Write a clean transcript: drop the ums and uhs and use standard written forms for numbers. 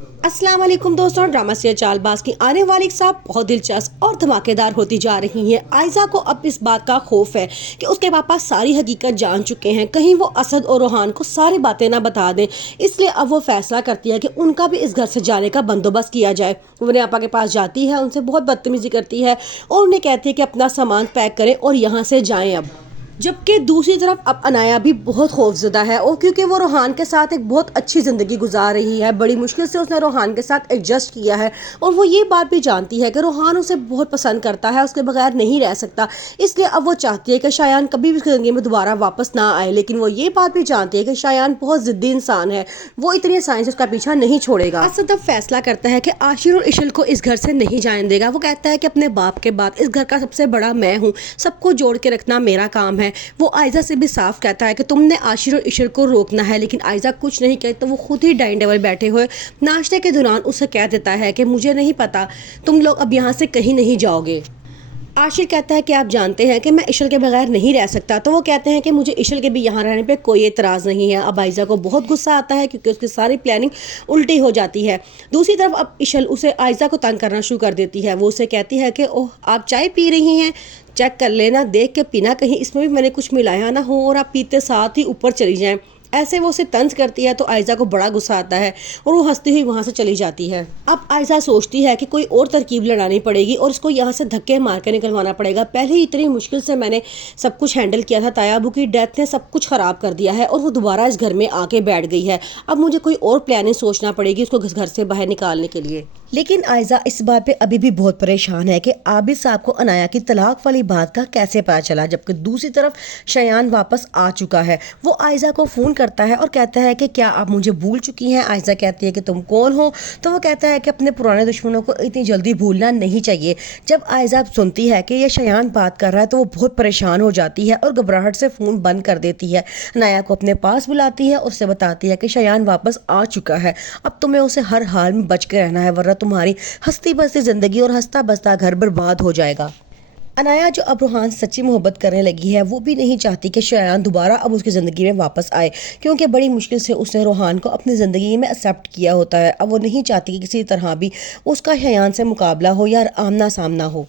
अस्सलाम वालेकुम दोस्तों, ड्रामा सीरियल चालबाज की आने वाली साहब बहुत दिलचस्प और धमाकेदार होती जा रही हैं। आयजा को अब इस बात का खौफ है कि उसके पापा सारी हकीकत जान चुके हैं, कहीं वो असद और रोहान को सारी बातें ना बता दें। इसलिए अब वो फैसला करती है कि उनका भी इस घर से जाने का बंदोबस्त किया जाए। वो अपने पापा के पास जाती है, उनसे बहुत बदतमीजी करती है और उन्हें कहती है कि अपना सामान पैक करें और यहाँ से जाएं अब। जबकि दूसरी तरफ अब अनाया भी बहुत खौफजदा है, और क्योंकि वो रोहान के साथ एक बहुत अच्छी ज़िंदगी गुजार रही है, बड़ी मुश्किल से उसने रोहान के साथ एडजस्ट किया है और वो ये बात भी जानती है कि रोहान उसे बहुत पसंद करता है, उसके बगैर नहीं रह सकता। इसलिए अब वो चाहती है कि शायान कभी भी उसकी ज़िंदगी में दोबारा वापस ना आए। लेकिन वो ये बात भी जानती है कि शायान बहुत ज़िद्दी इंसान है, वो इतनी आसानी से उसका पीछा नहीं छोड़ेगा। असद अब फैसला करता है कि आशिर और इशल को इस घर से नहीं जाने देगा। वो कहता है कि अपने बाप के बाद इस घर का सबसे बड़ा मैं हूँ, सबको जोड़ के रखना मेरा काम है। वो आयजा से भी साफ कहता है कि तुमने आशिर और इशर को रोकना है, लेकिन आयजा कुछ नहीं कहती तो वो खुद ही डाइनिंग टेबल बैठे हुए नाश्ते के दौरान उसे कह देता है कि मुझे नहीं पता, तुम लोग अब यहाँ से कहीं नहीं जाओगे। आशिर कहता है कि आप जानते हैं कि मैं इशल के बगैर नहीं रह सकता। तो वो कहते हैं कि मुझे इशल के भी यहाँ रहने पे कोई एतराज़ नहीं है। अब आयजा को बहुत गुस्सा आता है क्योंकि उसकी सारी प्लानिंग उल्टी हो जाती है। दूसरी तरफ अब इशल उसे आयजा को तंग करना शुरू कर देती है। वो उसे कहती है कि ओह, आप चाय पी रही हैं, चेक कर लेना, देख के पीना, कहीं इसमें भी मैंने कुछ मिलाया ना हो और आप पीते साथ ही ऊपर चली जाएं। ऐसे वो उसे तंज करती है तो आयजा को बड़ा गुस्सा आता है और वो हंसती हुई वहाँ से चली जाती है। अब आयजा सोचती है कि कोई और तरकीब लड़ानी पड़ेगी और इसको यहाँ से धक्के मार कर निकलवाना पड़ेगा। पहले ही इतनी मुश्किल से मैंने सब कुछ हैंडल किया था, तायाबू की डेथ ने सब कुछ ख़राब कर दिया है और वो दोबारा इस घर में आके बैठ गई है। अब मुझे कोई और प्लानिंग सोचना पड़ेगी उसको घर से बाहर निकालने के लिए। लेकिन आयजा इस बात पे अभी भी बहुत परेशान है कि आबिद साहब को अनाया की तलाक वाली बात का कैसे पता चला, जबकि दूसरी तरफ शयान वापस आ चुका है। वो आयजा को फ़ोन करता है और कहता है कि क्या आप मुझे भूल चुकी हैं। आयजा कहती है कि तुम कौन हो, तो वो कहता है कि अपने पुराने दुश्मनों को इतनी जल्दी भूलना नहीं चाहिए। जब आयजा सुनती है कि यह शयान बात कर रहा है तो वो बहुत परेशान हो जाती है और घबराहट से फ़ोन बंद कर देती है। अनाया को अपने पास बुलाती है और उससे बताती है कि शयान वापस आ चुका है, अब तुम्हें उसे हर हाल में बच के रहना है, वरना तुम्हारी हंसती बसती जिंदगी और हंसता बसता घर बर्बाद हो जाएगा। अनाया जो अब रोहान सच्ची मोहब्बत करने लगी है, वो भी नहीं चाहती कि शयान दोबारा अब उसकी ज़िंदगी में वापस आए, क्योंकि बड़ी मुश्किल से उसने रोहान को अपनी ज़िंदगी में एक्सेप्ट किया होता है। अब वो नहीं चाहती कि किसी तरह भी उसका शयान से मुकाबला हो या आमना सामना हो।